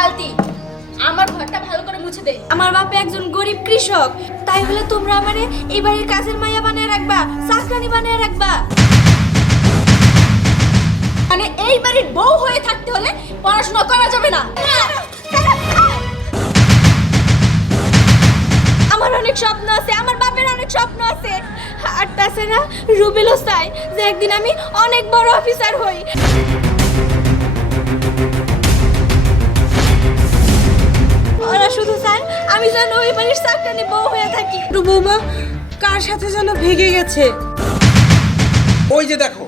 বালতি। আমার ঘরটা ভালো করে মুছে দে। আমার বাপে একজন গরিব কৃষক। তাই বলে তোমরা আমারে এই বাড়ির কাজের মাইয়া বানিয়ে রাখবা চাকরানি বানিয়ে রাখবা। মানে এই বাড়ির বউ হয়ে থাকতে হলে পড়াশোনা করা যাবে না। আমার অনেক স্বপ্ন আছে আমার বাপের অনেক স্বপ্ন আছে। আর তাছাড়া রুবেলও চাই যে একদিন আমি অনেক বড় অফিসার হই। শুধু স্যার আমি যেন ওই বাড়ির চাকরানি বউ হয়ে থাকি। একটু বৌমা কার সাথে যেন ভেগে গেছে? ওই যে দেখো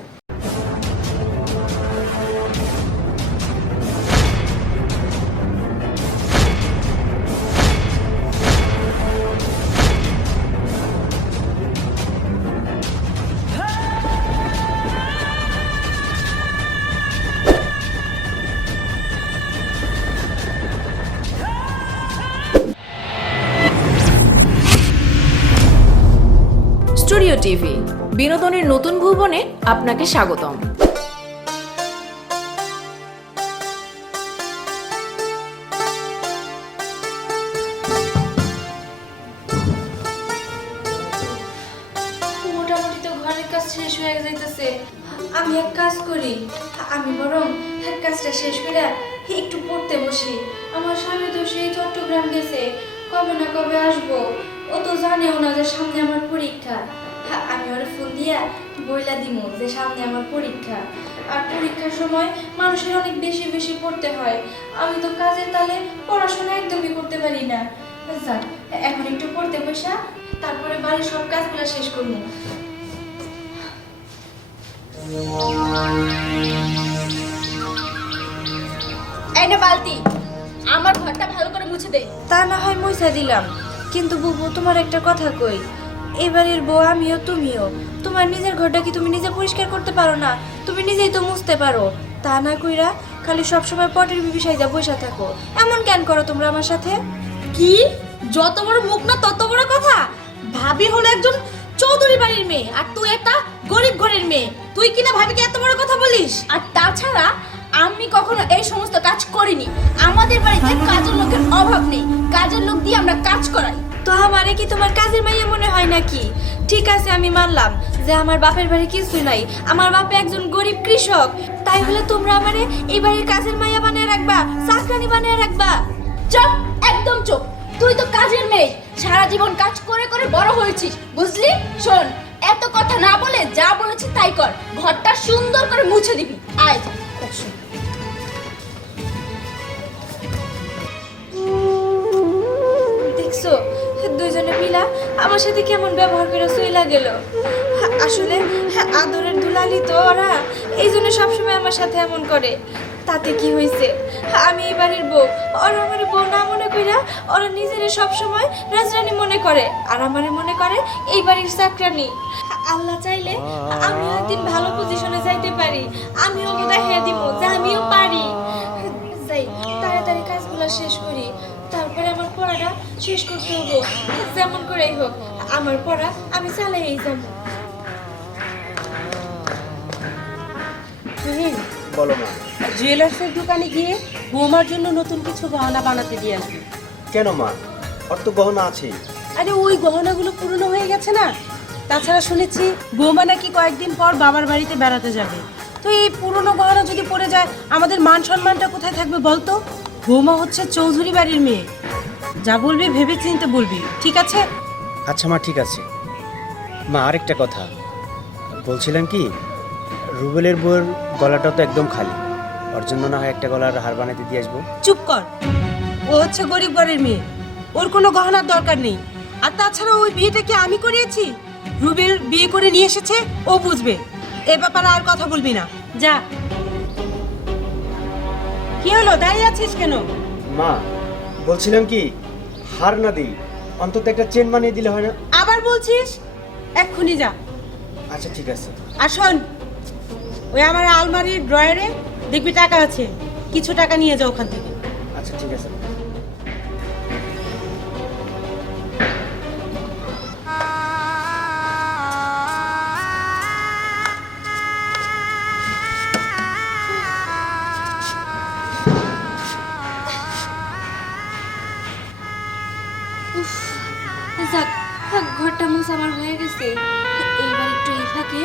বিনোদনের নতুন ভুবনে আপনাকে স্বাগতম। মোটামুটি তো ঘরের কাজ শেষ হয়ে যাইতেছে। আমি এক কাজ করি, আমি বরং এক কাজটা শেষ করে একটু পড়তে বসি। আমার স্বামী তো সেই চট্টগ্রাম গেছে, কবে না কবে আসব, ও তো জানেও না যে সামনে আমার পরীক্ষা। আমি ওর ফোন দিয়া বইলা দিমু যে সামনে আমার পরীক্ষা। আর পরীক্ষার সময় মানুষের অনেক বেশি বেশি পড়তে হয়। আমি তো কাজের তালে পড়াশোনা একদমই করতে পারি না। যাক এখন একটু পড়তে বসা তারপরে বাড়ির সব কাজগুলো শেষ করব। এই না বালতি আমার ঘরটা ভালো করে মুছে দে। তা না হয় মুইসা দিলাম কিন্তু বুবু তোমার একটা কথা কই এবারের বউ আমিও তুমিও। তোমার নিজের ঘরটা কি তুমি নিজে পরিষ্কার করতে পারো না? তুমি নিজেই তো মুছতে পারো। তা না কইরা খালি সবসময় পটের বিবি সাইজা বসে থাকো। এমন কেন করো তোমরা আমার সাথে। কি? যত বড় মুখ না তত বড় কথা? ভাবি হলো একজন চৌধুরী বাড়ির মেয়ে আর তুই একটা গরিব ঘরের মেয়ে। তুই কিনা ভাবিকে এত বড় কথা বলিস? আর তাছাড়া আমি কখনো এই সমস্ত কাজ করিনি। আমাদের বাড়িতে কাজের লোকের অভাব নেই। কাজের লোক দিয়ে আমরা কাজ করাই। তো আমারে কি তোমার কাজের মাইয়া মনে হয় নাকি? ঠিক আছে, আমি মানলাম যে আমার বাপের বাড়ি কিছুই নাই। আমার বাপে একজন গরিব কৃষক। তাই বলে তোমরা আমারে এই বাড়ির কাজের মাইয়া বানিয়ে রাখবা, চাকরানি বানিয়ে রাখবা। চুপ, একদম চুপ। তুই তো কাজের মেয়ে। সারা জীবন কাজ করে করে বড় হয়েছিস, বুঝলি? শোন, এত কথা না বলে যা বলেছি তাই কর। ঘরটা সুন্দর করে মুছে দিবি। আয় দেখছ দুইজনে মিলা আমার সাথে কেমন ব্যবহার করে সইলা গেল। আসলে আদরের দুলালি তো ওরা, এই জন্য সবসময় আমার সাথে এমন করে। তাতে কি হয়েছে? আমি এই বাড়ির বউ, ওরা আমার বউ না মনে কইরা ওরা নিজেরে সবসময় রাজরানী মনে করে, আর আমারে মনে করে এই বাড়ির চাকরানি। আল্লাহ চাইলে আমি একদিন ভালো পজিশনে যাইতে পারি। আমিও দেখাই দিব যে আমিও পারি। যাই, তাড়াতাড়ি কাজগুলো শেষ করি। তারপরে আমার পড়াটা শেষ করতে হব। যেমন করেই হোক আমার পড়া আমি চালাইই যাব। বলো মা। জুয়েলার্সের দোকানে গিয়ে বৌমার জন্য নতুন কিছু গহনা বানাতে দিয়ে আসবি। কেন মা? ওর তো গহনা আছে আরে ওই গহনাগুলো পুরনো হয়ে গেছে না? তাছাড়া শুনেছি বৌমা নাকি কয়েকদিন পর বাবার বাড়িতে বেড়াতে যাবে। তো এই পুরনো গহনা যদি পড়ে যায় আমাদের মান সম্মানটা কোথায় থাকবে বলতো? বৌমা হচ্ছে চৌধুরী বাড়ির মেয়ে। যা বলবি ভেবে চিনতে বলবি ঠিক আছে? আচ্ছা মা ঠিক আছে। মা আরেকটা কথা। বলছিলাম কি রুবেলের বউয়ের গলাটা তো একদম খালি। ওর জন্য না হয় একটা গলার হার বানাতে দিয়ে আসব। চুপ কর। ও হচ্ছে গরিব ঘরের মেয়ে। ওর কোনো গহনার দরকার নেই। আর তাছাড়া ওই বিয়েটা কি আমি করিয়েছি? রুবেল বিয়ে করে নিয়ে এসেছে ও বুঝবে। এ ব্যাপারে আর কথা বলবি না। যা। কি হলো? দাঁড়িয়ে আছিস কেন? মা বলছিলাম কি হার না দিই। অন্তত একটা চেন বানিয়ে দিলে হয় না? আবার বলছিস? এক্ষুনি যা। আচ্ছা ঠিক আছে। আর শোন ওই আমার আলমারির ড্রয়ারে দেখবি টাকা আছে। কিছু টাকা নিয়ে যাও ওখান থেকে। আচ্ছা ঠিক আছে। যাক ঘরটা মুছ আমার হয়ে গেছে। এইবার একটু এই ফাঁকে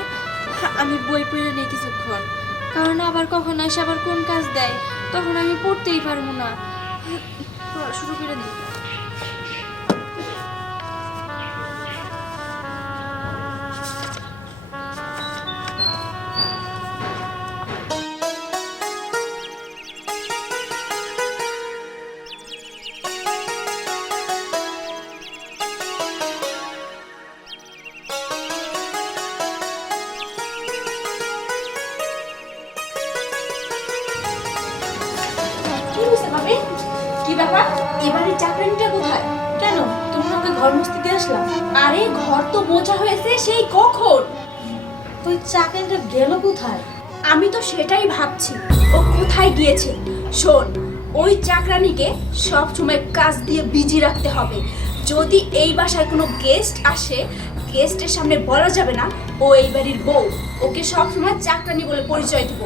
আমি বই পড়ে নেই কিছুক্ষণ। কারণ আবার কখন আসে, আবার কোন কাজ দেয়, তখন আমি পড়তেই পারব না। শুরু করে দিই। এবারে চাকরানিটা কোথায়? কেন? তুমি ওকে ঘর মুছতে আসলাম আরে, ঘর তো মোছা হয়েছে, সেই কখন? তুই চাকরিটা গেল কোথায়? আমি তো সেটাই ভাবছি। ও কোথায় গিয়েছে? শোন, ওই চাকরানিকে সব সময় কাজ দিয়ে বিজি রাখতে হবে। যদি এই বাসায় কোনো গেস্ট আসে গেস্টের সামনে বলা যাবে না, ও এই বাড়ির বউ। ওকে সবসময় চাকরানি বলে পরিচয় দিব।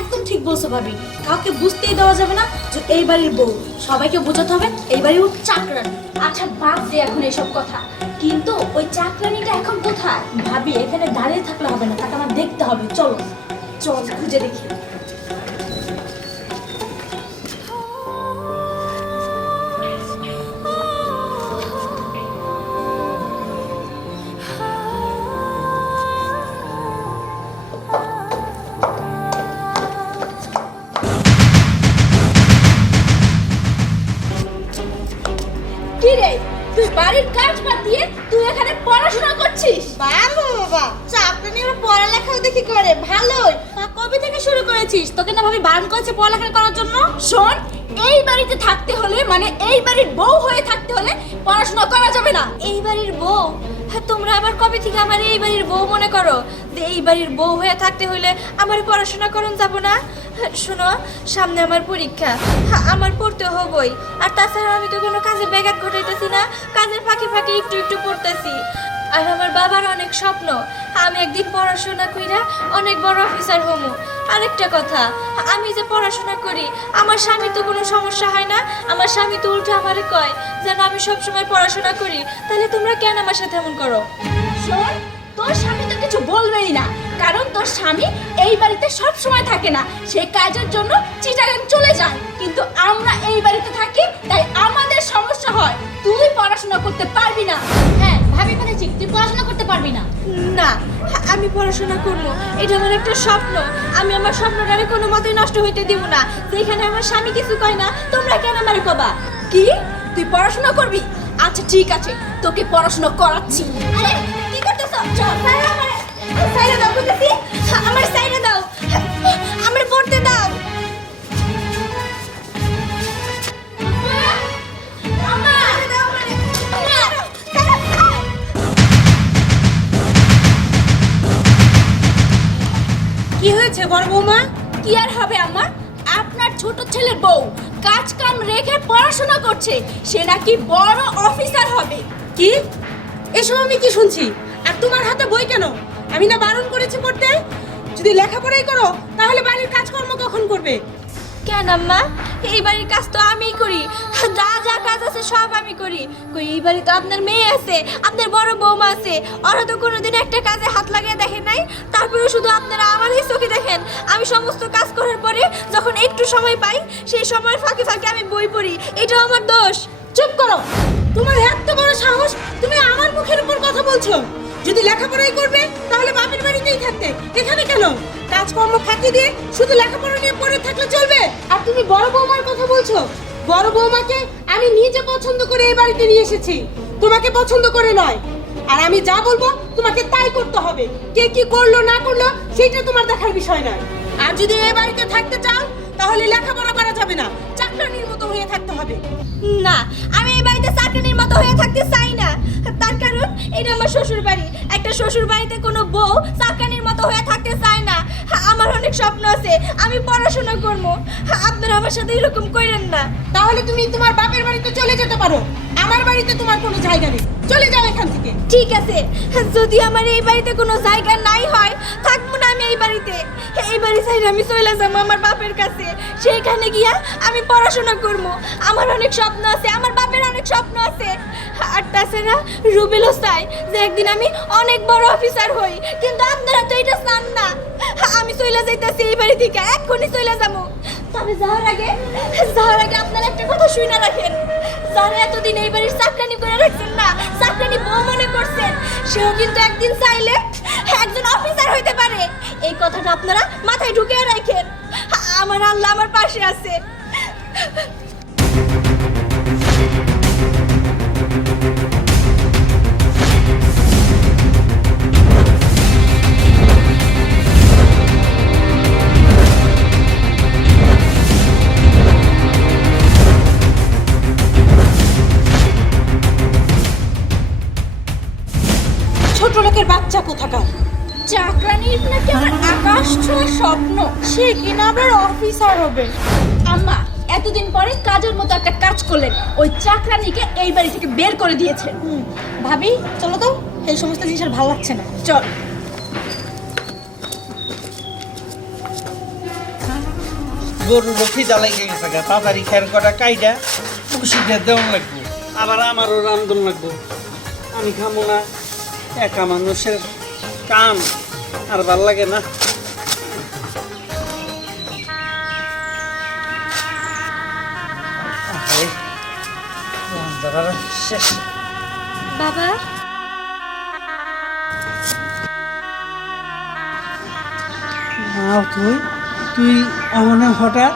একদম ঠিক বলছো ভাবি। কাউকে বুঝতেই দেওয়া যাবে না যে এই বাড়ির বউ। সবাইকে বোঝাতে হবে এই বাড়ির চাকরানি। আচ্ছা বাদ দে এখন এইসব কথা। কিন্তু ওই চাকরানিটা এখন কোথায়? ভাবি, এখানে দাঁড়িয়ে থাকলে হবে না, তাকে আমার দেখতে হবে। চলো, চল, খুঁজে দেখি। পড়াশোনা করা যাবে না। এই বাড়ির বউ হ্যাঁ তোমরা আবার কবে থেকে আমার এই বাড়ির বউ মনে করো? যে এই বাড়ির বউ হয়ে থাকতে হইলে আমার পড়াশোনা করুন যাব না? হ্যাঁ, শোনো সামনে আমার পরীক্ষা। হ্যাঁ, আমার পড়তে হবই। আর তাছাড়া আমি তো কোনো কাজে ব্যাঘাত ঘটাইতেছি না। কাজের ফাঁকে ফাঁকে একটু একটু পড়তেছি। আর আমার বাবার অনেক স্বপ্ন। আমি একদিন পড়াশোনা কইরা অনেক বড় অফিসার হমু। আরেকটা কথা, আমি যে পড়াশোনা করি, আমার স্বামীর তো কোনো সমস্যা হয় না। আমার স্বামী তো উল্টো আমারে কয়, যেন আমি সব সময় পড়াশোনা করি, তাহলে তোমরা কেন আমার সাথে এমন করো? তোর স্বামী তো কিছু বলবেই না, কারণ তোর স্বামী এই বাড়িতে সব সময় থাকে না। সে কাজের জন্য চিটাগাং চলে যায়। কিন্তু আমরা এই বাড়িতে থাকি, তাই আমাদের সমস্যা হয়। তুই পড়াশোনা করতে পারবি না। হ্যাঁ ভাবি বলেছি তুই পড়াশোনা করতে পারবি না। না আমি পড়াশোনা করব। এটা আমার একটা স্বপ্ন। আমি আমার স্বপ্নটারে কোনো মতেই নষ্ট হইতে দিব না। যেখানে আমার স্বামী কিছু কয় না তোমরা কেন আমারে কবা? কি? তুই পড়াশোনা করবি? আচ্ছা ঠিক আছে তোকে পড়াশোনা করাচ্ছি। আরে কি করতেছ? চল আমারে দাও বুঝতেছি আমার সাইরা দাও। কি হয়েছে বড় বৌমা? কি আর হবে আমার? আপনার ছোট ছেলের বউ কাজ কাম রেখে পড়াশোনা করছে, সে নাকি বড় অফিসার হবে। কি? এসব আমি কি শুনছি? আর তোমার হাতে বই কেন? আমি না বারণ করেছি পড়তে? যদি লেখাপড়াই করো, তাহলে বাড়ির কাজকর্ম কখন করবে? কেন আম্মা? এই বাড়ির কাজ তো আমিই করি। যা যা কাজ আছে সব আমি করি। কই, এই বাড়ি তো আপনার মেয়ে আছে, আপনার বড় বৌমা আছে। ওরা তো কোনোদিন একটা কাজে হাত লাগিয়ে দেখে নাই। তারপরে শুধু আপনারা আমারই চোখে দেখেন। আমি সমস্ত কাজ করার পরে যখন একটু সময় পাই, সেই সময়ের ফাঁকে ফাঁকে আমি বই পড়ি। এটাও আমার দোষ। চুপ করো। তোমার এত বড় সাহস, তুমি আমার মুখের উপর কথা বলছো। যদি লেখাপড়াই করবে, তাহলে বাপের বাড়িতেই থাকতে। এখানে কেন? কাজকর্ম ফাঁকি দিয়ে শুধু লেখাপড়া নিয়ে পড়ে থাকলে চলবে? আর তুমি বড় বৌমার কথা বলছো? বড় বৌমাকে আমি নিজে পছন্দ করে এই বাড়িতে নিয়ে এসেছি। তোমাকে পছন্দ করে নয়। আর আমি যা বলব, তোমাকে তাই করতে হবে। কে কি করল, না করল সেটা তোমার দেখার বিষয় নয়। আর যদি এই বাড়িতে থাকতে চাও, তাহলে লেখাপড়া করা যাবে না। চাকরানির মতো হয়ে থাকতে হবে। না, আমি এই বাড়িতে চাকরির মতো হয়ে থাকতে চাই না। তার কারণ, এটা আমার শ্বশুর বাড়ি একটা শ্বশুর বাড়িতে কোনো বউ চাকরির মতো হয়ে থাকতে চায় না। আমার অনেক স্বপ্ন আছে, আমি পড়াশোনা করব। আপনারা আমার সাথে এরকম করেন না। তাহলে তুমি তোমার বাপের বাড়িতে চলে যেতে পারো। আমার বাড়িতে তোমার কোনো জায়গা নেই। চলে যাও এখান থেকে। ঠিক আছে। যদি আমার এই বাড়িতে কোনো জায়গা নাই হয়, থাকব না আমি এই বাড়িতে। এই বাড়ি সাইড আমি চলে যাব আমার বাপের কাছে। সেইখানে গিয়া আমি পড়াশোনা করব। আমার অনেক স্বপ্ন আছে, আমার বাপের অনেক স্বপ্ন আছে। আর তাছাড়া রুবেলও চাই যে একদিন আমি অনেক বড় অফিসার হই, কিন্তু আপনারা তো এটা চান না। আমি চলে যাইতাছি এই বাড়ি থেকে, এক্ষুনি চলে যাব। তবে যাওয়ার আগে যাওয়ার আগে আপনারা একটা কথা শুনে রাখেন। যারা এতদিন এই বাড়ির চাকরানি করে রাখছেন না চাকরানি বউ মনে করছেন? সেও কিন্তু একদিন চাইলে একজন অফিসার হইতে পারে। এই কথাটা আপনারা মাথায় ঢুকিয়ে রাখেন। আমার আল্লাহ আমার পাশে আছে। লোকের বাচ্চা কোথাকার? চাকরানির নাকি আমার আকাশ ছোঁয়া স্বপ্ন। সে কিনা আবার অফিসার হবে। আম্মা এতদিন পরে কাজের মতো একটা কাজ করলেন। ওই চাকরানিকে এই বাড়ি থেকে বের করে দিয়েছেন। ভাবি চলো তো। এই সমস্ত জিনিস আর ভালো লাগছে না। চল। গরু রক্ষি জ্বালাই গেছে গা। তাড়াতাড়ি খের কটা কাইটা। পুষিটা দেওয়ান লাগবো। আবার আমারও রান্ধন লাগবো। আমি খামো না। একা মানুষের কাম আর ভালো লাগে না। বাবা? মাও তুই তুই এমন হঠাৎ?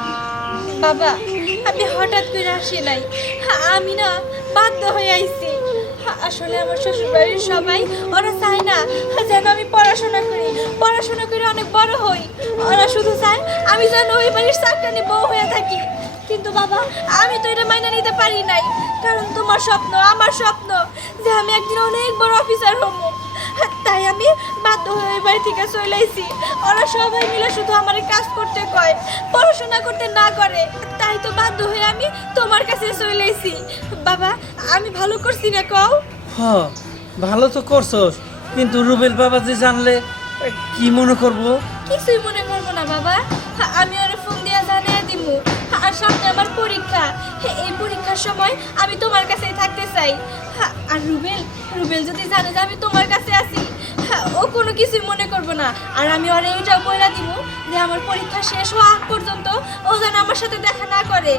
বাবা আমি হঠাৎ করে আসি নাই। আমি না বাধ্য হয়ে আইছি। আসলে আমার শ্বশুরবাড়ির সবাই, ওরা চায় না যেন আমি পড়াশোনা করি। পড়াশোনা করে অনেক বড় হই। ওরা শুধু চায়, আমি যেন ওই বাড়ির চাকরানি বউ হয়ে থাকি। কিন্তু বাবা, আমি তো এটা মাইনা নিতে পারি নাই। কারণ তোমার স্বপ্ন, আমার স্বপ্ন যে আমি একদিন অনেক বড় অফিসার হব। তাই আমি বাধ্য হয়ে ওই বাড়ি থেকে চলে আইছি। ওরা সবাই মিলে শুধু আমার কাজ করতে কয়, পড়াশোনা করতে না করে। তাই তো বাধ্য হয়ে আমি তোমার কাছে চলে আইছি। বাবা আমি ভালো করছি না কও। হ ভালো তো করছস কিন্তু রুবেল বাবা যে জানলে কি মনে করব? কিছুই মনে করব না বাবা। আমি ওর ফোন দিয়া জানিয়ে দিমু। আর সামনে আমার পরীক্ষা। এই পরীক্ষার সময় আমি তোমার কাছেই থাকতে চাই। আর রুবেল রুবেল যদি জানে যে আমি তোমার কাছে আছি ও কোনো কিছুই মনে করব না। আর আমি ওর এইটাও বইলা দিব যে আমার পরীক্ষা শেষ হওয়া পর্যন্ত ও যেন আমার সাথে দেখা না করে।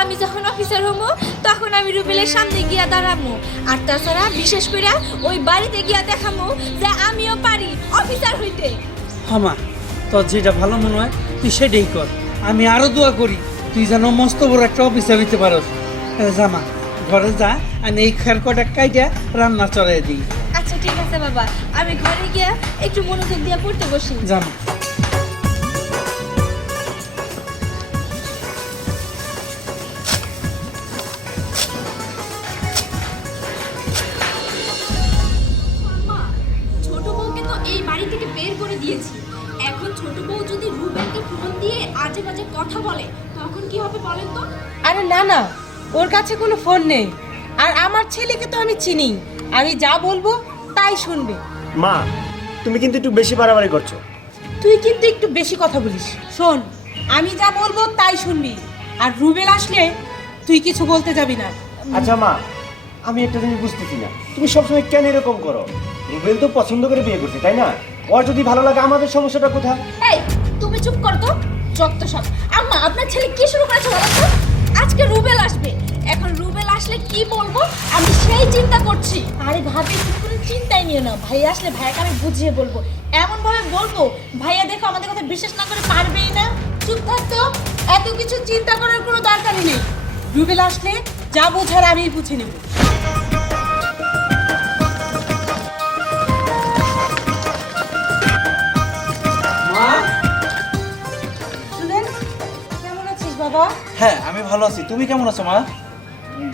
আমি যখন অফিসার হব তখন আমি রুবেলের সামনে গিয়া দাঁড়াবো আর তাছাড়া বিশেষ করে ওই বাড়িতে গিয়া দেখামো যে আমিও পারি অফিসার হইতে। হামা তোর যেটা ভালো মনে হয়, তুই সেটাই কর। আমি আরও দোয়া করি, তুই যেন মস্ত বড় একটা অফিসার হইতে পারস। জামা ঘরে যা আমি এই খের কটা কাইটা রান্না চড়াই দিই আছে বাবা। আমি ঘরে গিয়ে একটু মনোযোগ দিয়ে পড়তে বসি। জামা মা ছোট বউকে তো এই বাড়ি থেকে বের করে দিয়েছি। এখন ছোট বউ যদি রুবেলকে ফোন দিয়ে আজে বাজে কথা বলে তখন কি হবে বলেন তো? আরে না না। ওর কাছে কোনো ফোন নেই। আর আমার ছেলেকে তো আমি চিনি। আমি যা বলব তাই শুনবে। মা তুমি কিন্তু একটু বেশি বাড়াবাড়ি করছ। তুই কিন্তু একটু বেশি কথা বলিস। শোন আমি যা বলব তাই শুনবি। আর রুবেল আসলে তুই কিছু বলতে যাবি না। আচ্ছা মা আমি একটা জিনিস বুঝতেছি না। তুমি সবসময় কেন এরকম করো? রুবেল তো পছন্দ করে বিয়ে করছে তাই না? ওর যদি ভালো লাগে আমাদের সমস্যাটা কোথায়? এই তুমি চুপ কর তো যত সব আম্মা আপনার ছেলে কি শুরু করেছে বলেন তো? আজকে রুবেল আসবে। আসলে কি বলব? আমি সেই চিন্তা করছি। আরে ভাবি তুমি কোনো চিন্তাই নিও না। ভাইয়া আসলে ভাইয়াকে আমি বুঝিয়ে বলব। এমন ভাবে বলব ভাইয়া দেখো আমাদের কথা বিশ্বাস না করে পারবেই না। চুপ থাকতো এত কিছু চিন্তা করার কোনো দরকারই নেই। রুবেল আসলে যা বোঝার আমি বুঝে নেব। কেমন আছিস বাবা? হ্যাঁ আমি ভালো আছি। তুমি কেমন আছো মা?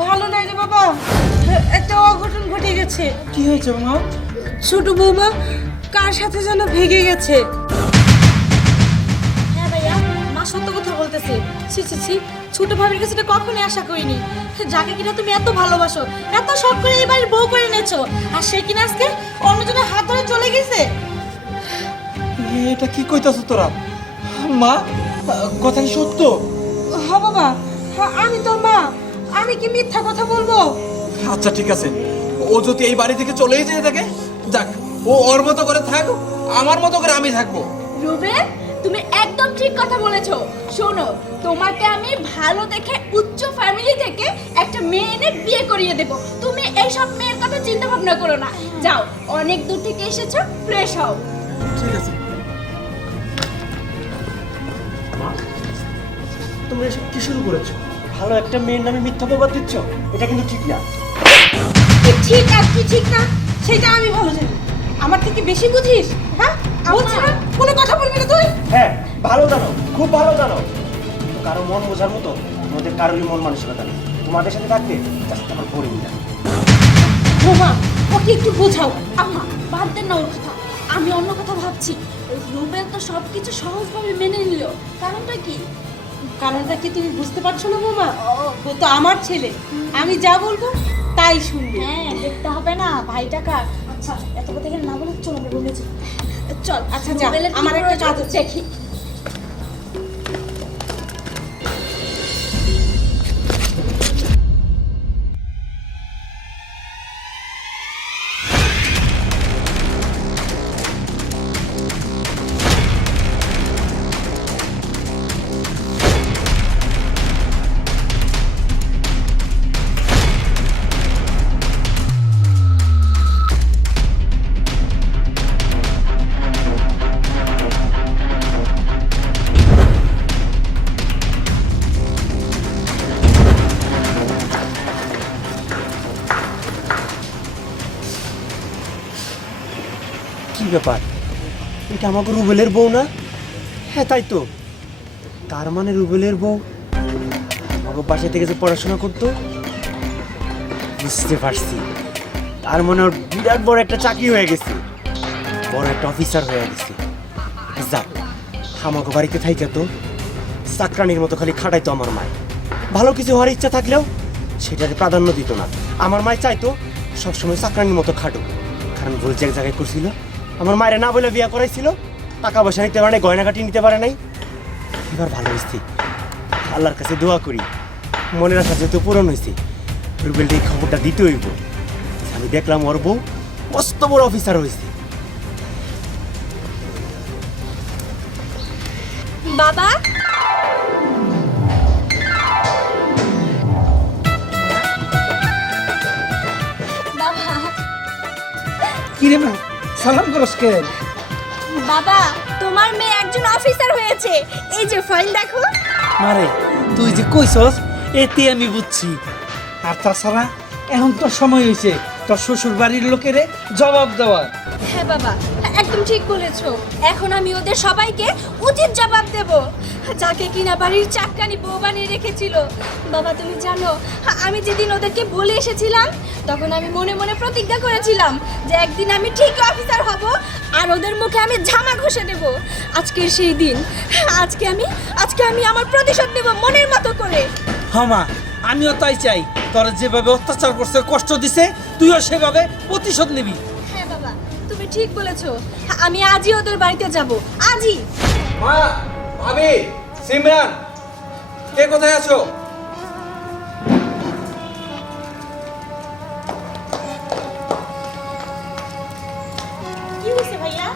ভালো নাই রে বাবা। একটা অঘটন ঘটে গেছে। কি হয়েছে মা? ছোট বৌমা কার সাথে যেন ভেগে গেছে? হ্যাঁ ভাইয়া মা সত্য কথা বলতেছে। ছি ছি ছি ছোট ভাবির কাছে তো কখনোই আশা করিনি। যাকে কিনা তুমি এত ভালোবাসো এত শখ করে এই বাড়ির বউ করে এনেছো আর সে কিনা আজকে অন্যজনের হাত ধরে চলে গেছে? এটা কি কইতাছ তোরা? মা কথা কি সত্য? হ বাবা হ্যাঁ, আমি তোর মা। আমি কি মিথ্যা কথা বলব? আচ্ছা ঠিক আছে। ও যদি এই বাড়ি থেকে চলেই যেতে থাকে যাক ও ওর মতো করে থাক আমার মতো করে আমি থাকব। রুবেল তুমি একদম ঠিক কথা বলেছ। শোনো তোমাকে আমি ভালো দেখে উচ্চ ফ্যামিলি থেকে একটা মেয়ে এনে বিয়ে করিয়ে দেব। তুমি এইসব মেয়ের কথা চিন্তা ভাবনা করো না। যাও অনেক দূর থেকে এসেছ ফ্রেশ হও। ঠিক আছে। তোমরা এসব কি শুরু করেছ? ভালো একটা মেয়ের নামে মিথ্যা প্রবাদ দিচ্ছ? এটা কিন্তু ঠিক না। কি ঠিক আর কি ঠিক না? সেটা আমি ভালো জানি। আমার থেকে বেশি বুঝিস? হ্যাঁ? বলছি না। কোনো কথা বলবি না তুই? হ্যাঁ ভালো জানো খুব ভালো জানো। কারও মন বোঝার মতো তোমাদের কারোরই মন মানসিকতা নেই। তোমাদের সাথে থাকতে জাস্ট আমার করে নিলাম বোমা ওকে একটু বোঝাও। আম্মা বাদ দেন না ওর কথা। আমি অন্য কথা ভাবছি। রুবেল তো সবকিছু সহজভাবে মেনে নিল। কারণটা কি? কারণটা কি তুমি বুঝতে পারছ না বৌমা? ও তো আমার ছেলে। আমি যা বলব তাই শুনবে। হ্যাঁ দেখতে হবে না ভাইটা কার? আচ্ছা এত কথা না বলে চলো আমি রুমে চল আচ্ছা, যা। আমার একটা কাজ আছে। ব্যাপার? এটা আমাকে রুবেলের বউ না? হ্যাঁ তাই তো। তার মানে রুবেলের বউ আমাকে বাসা থেকে যে পড়াশোনা করতো? বুঝতে পারছি। তার মানে ওর বিরাট বড় একটা চাকরি হয়ে গেছে। বড় একটা অফিসার হয়ে গেছে। যাক আমাকে বাড়িতে থাইকে তো। চাকরানির মতো খালি খাটাইতো আমার মায়। ভালো কিছু হওয়ার ইচ্ছা থাকলেও সেটাকে প্রাধান্য দিত না। আমার মায় চাইতো সবসময় চাকরানির মতো খাটো কারণ ভুল যে এক জায়গায় করছিল আমার মায়ের না বলে বিয়ে করাইছিল টাকা পয়সা নিতে পারে নাই গয়নাকাটি নিতে পারে নাই। এবার ভালো হয়েছে আল্লাহর কাছে দোয়া করি। মনের আশা যেহেতু পূরণ হয়েছে রুবেলটা এই খবরটা দিতে হইব। আমি দেখলাম ওর বউ মস্ত বড় অফিসার হয়েছে বাবা? বাবা? কি রে মা? সালাম করস কে? বাবা তোমার মেয়ে একজন অফিসার হয়েছে। এই যে ফাইল দেখো। মারে তুই যে কইছস এতে আমি বুঝছি। আর তাছাড়া এখন তো সময় হয়েছে তোর শ্বশুর বাড়ির লোকেরে জবাব দেওয়ার। হ্যাঁ বাবা একদম ঠিক বলেছ। এখন আমি ওদের সবাইকে উচিত জবাব দেব। যাকে কিনা বাড়ির চাকরানি বউ বানিয়ে রেখেছিল। বাবা, তুমি জানো, আমি যেদিন ওদেরকে বলে এসেছিলাম, তখন আমি মনে মনে প্রতিজ্ঞা করেছিলাম যে একদিন আমি ঠিক অফিসার হব আর ওদের মুখে আমি ঝামা ঘষে দেব। আজকের সেই দিন, আজকে আমি আজকে আমি আমার প্রতিশোধ নেব মনের মতো করে। হামা আমিও তাই চাই। তোর যেভাবে অত্যাচার করছে, কষ্ট দিছে, তুইও সেভাবে প্রতিশোধ নিবি। হ্যাঁ ঠিক বলেছ। আমি আজই ওদের বাড়িতে যাব। আজই। মা ভাবি সিমরান কে কোথায় আছো? কি হয়েছে ভাইয়া?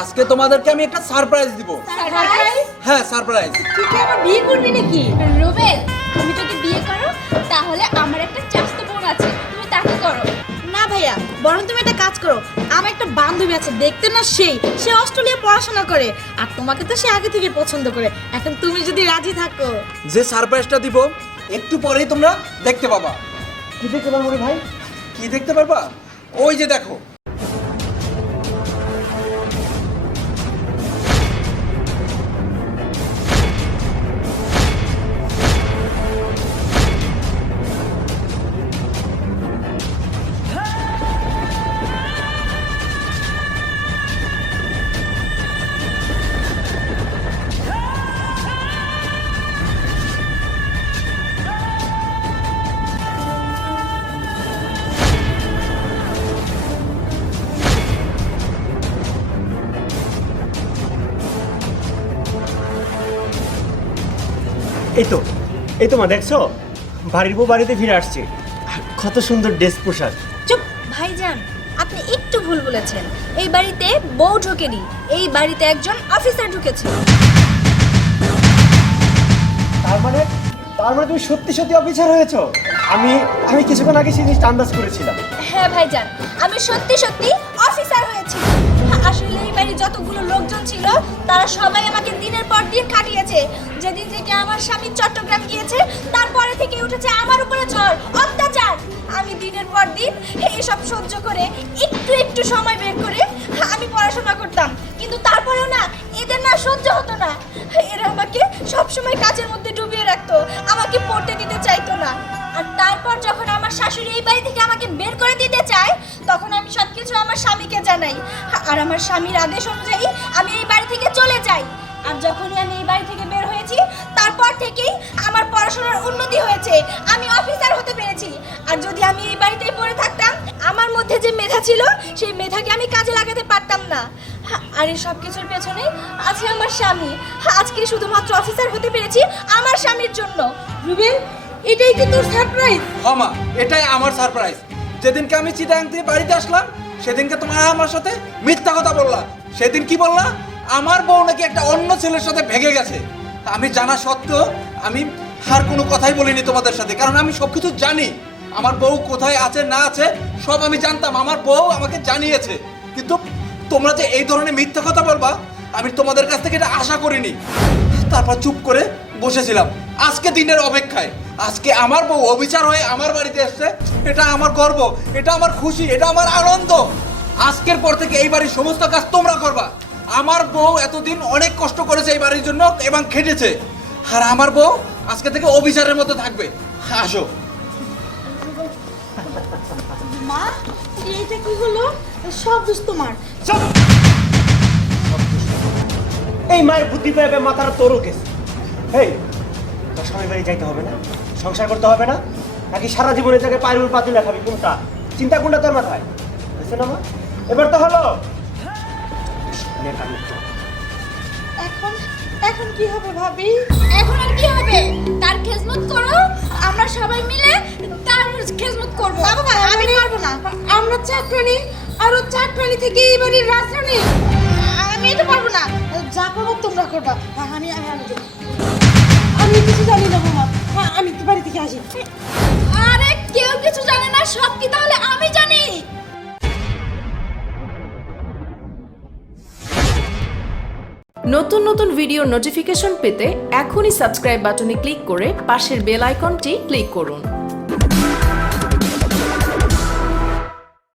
আজকে তোমাদেরকে আমি একটা সারপ্রাইজ দিব। সারপ্রাইজ হ্যাঁ সারপ্রাইজ তুই কি আবার বিয়ে করবি নাকি? রুবেল তুমি যদি বিয়ে করো তাহলে আমার একটা চাস্ত বোন আছে। তুমি তাকে করো। না ভাইয়া বরং তুমি একটা কাজ করো। আমার একটা বান্ধবী আছে দেখতে না সেই সে অস্ট্রেলিয়া পড়াশোনা করে। আর তোমাকে তো সে আগে থেকে পছন্দ করে। এখন তুমি যদি রাজি থাকো। যে সারপ্রাইজটা দিব একটু পরেই তোমরা দেখতে পাবা। কি দেখতে পারব রে ভাই? কি দেখতে পারবা? ওই যে দেখো এই তো এই তো মা দেখছ? বাড়ির বউ বাড়িতে ফিরে আসছে। কত সুন্দর ড্রেস পোশাক। চুপ ভাইজান আপনি একটু ভুল বলেছেন। এই বাড়িতে বউ ঢোকেনি এই বাড়িতে একজন অফিসার ঢুকেছে। তার মানে তার মানে তুমি সত্যি সত্যি অফিসার হয়েছো? আমি আমি কিছুক্ষণ আগে সেই জিনিসটা আন্দাজ করেছিলাম। হ্যাঁ ভাইজান আমি সত্যি সত্যি অফিসার হয়েছি আসলে এই বাড়ির যতগুলো লোকজন ছিল, তারা সবাই আমাকে দিনের পর দিন খাটিয়েছে যেদিন থেকে আমার স্বামী চট্টগ্রাম গিয়েছে, তারপরে থেকে উঠেছে আমার উপরে ঝড়, অত্যাচার। আমি দিনের পর দিন এসব সহ্য করে একটু একটু সময় বের করে আমি পড়াশোনা করতাম। কিন্তু তারপরেও না, এদের না সহ্য হতো না। এরা আমাকে সবসময় কাজের মধ্যে ডুবিয়ে রাখতো, আমাকে পড়তে দিতে চাইতো না। আর তারপর যখন আমার শাশুড়ি এই বাড়ি থেকে আমাকে বের করে দিতে চায়, তখন আমি সবকিছু আমার স্বামীকে জানাই। আর আমার স্বামীর আদেশ অনুযায়ী আমি এই বাড়ি থেকে চলে যাই। আর যখনই আমি এই বাড়ি থেকে বের হয়েছি, তারপর থেকেই আমার পড়াশোনার উন্নতি হয়েছে। আমি অফিসার হতে পেরেছি। আর যদি আমি এই বাড়িতেই পড়ে থাকতাম, আমার মধ্যে যে মেধা ছিল, সেই মেধাকে আমি কাজে লাগাতে পারতাম না। আর এই সব কিছুর পেছনে আছে আমার স্বামী। আজকে শুধুমাত্র অফিসার হতে পেরেছি আমার স্বামীর জন্য। রুবেল এটাই কি তোর সারপ্রাইজ ক্ষমা এটাই আমার সারপ্রাইজ যেদিনকে আমি চিটাং থেকে বাড়িতে আসলাম, সেদিনকে তোমার আমার সাথে মিথ্যা কথা বললা। সেদিন কি বললা? আমার বউ নাকি একটা অন্য ছেলের সাথে ভেগে গেছে। আমি জানা সত্ত্বেও আমি আর কোনো কথাই বলিনি তোমাদের সাথে, কারণ আমি সবকিছু জানি। আমার বউ কোথায় আছে, না আছে, সব আমি জানতাম। আমার বউ আমাকে জানিয়েছে। কিন্তু তোমরা যে এই ধরনের মিথ্যা কথা বলবা, আমি তোমাদের কাছ থেকে এটা আশা করিনি। তারপর চুপ করে বসেছিলাম। আজকে দিনের অপেক্ষায়। আজকে আমার বউ অবিচার হয়ে আমার বাড়িতে এসছে। এটা আমার গর্ব এটা আমার খুশি এটা আমার আনন্দ। আজকের পর থেকে এই বাড়ির সমস্ত কাজ তোমরা করবা। আমার বউ এতদিন অনেক কষ্ট করেছে এই বাড়ির জন্য এবং খেটেছে। আর আমার বউ আজকে থেকে অবিচারের মতো থাকবে। আসো। মা এটা কি হলো? সব দোষ তোমার এই মায়ের বুদ্ধি পেয়ে মাথার তোরও গেছে এই তোর স্বামী বাড়ি যাইতে হবে না? সংসার করতে হবে না? নাকি সারা জীবনের জায়গায় পায়ের পাতিলা খাবি কোনটা? চিন্তা কোনটা তোর মাথায়? হয়েছে না মা? এবার তো হলো। এখন এখন কি হবে ভাবি? এখন আর কি হবে? তার খেজমত করো আমরা সবাই মিলে তার খেজমত করব। বাবা আমি পারব না। আমরা চাকরানি আর ও চাকরানি থেকে এই বাড়ির রাজরানি। আমি এটা পারব না। যা করব তোমরা করবা। আমি আমি আমি কিছু জানি না বাবা হ্যাঁ আমি বাড়ি থেকে আসি। আরে কেউ কিছু জানে না সব কি তাহলে আমি জানি? নতুন নতুন ভিডিও নোটিফিকেশন পেতে এখনই সাবস্ক্রাইব বাটনে ক্লিক করে পাশের বেল আইকনটি ক্লিক করুন।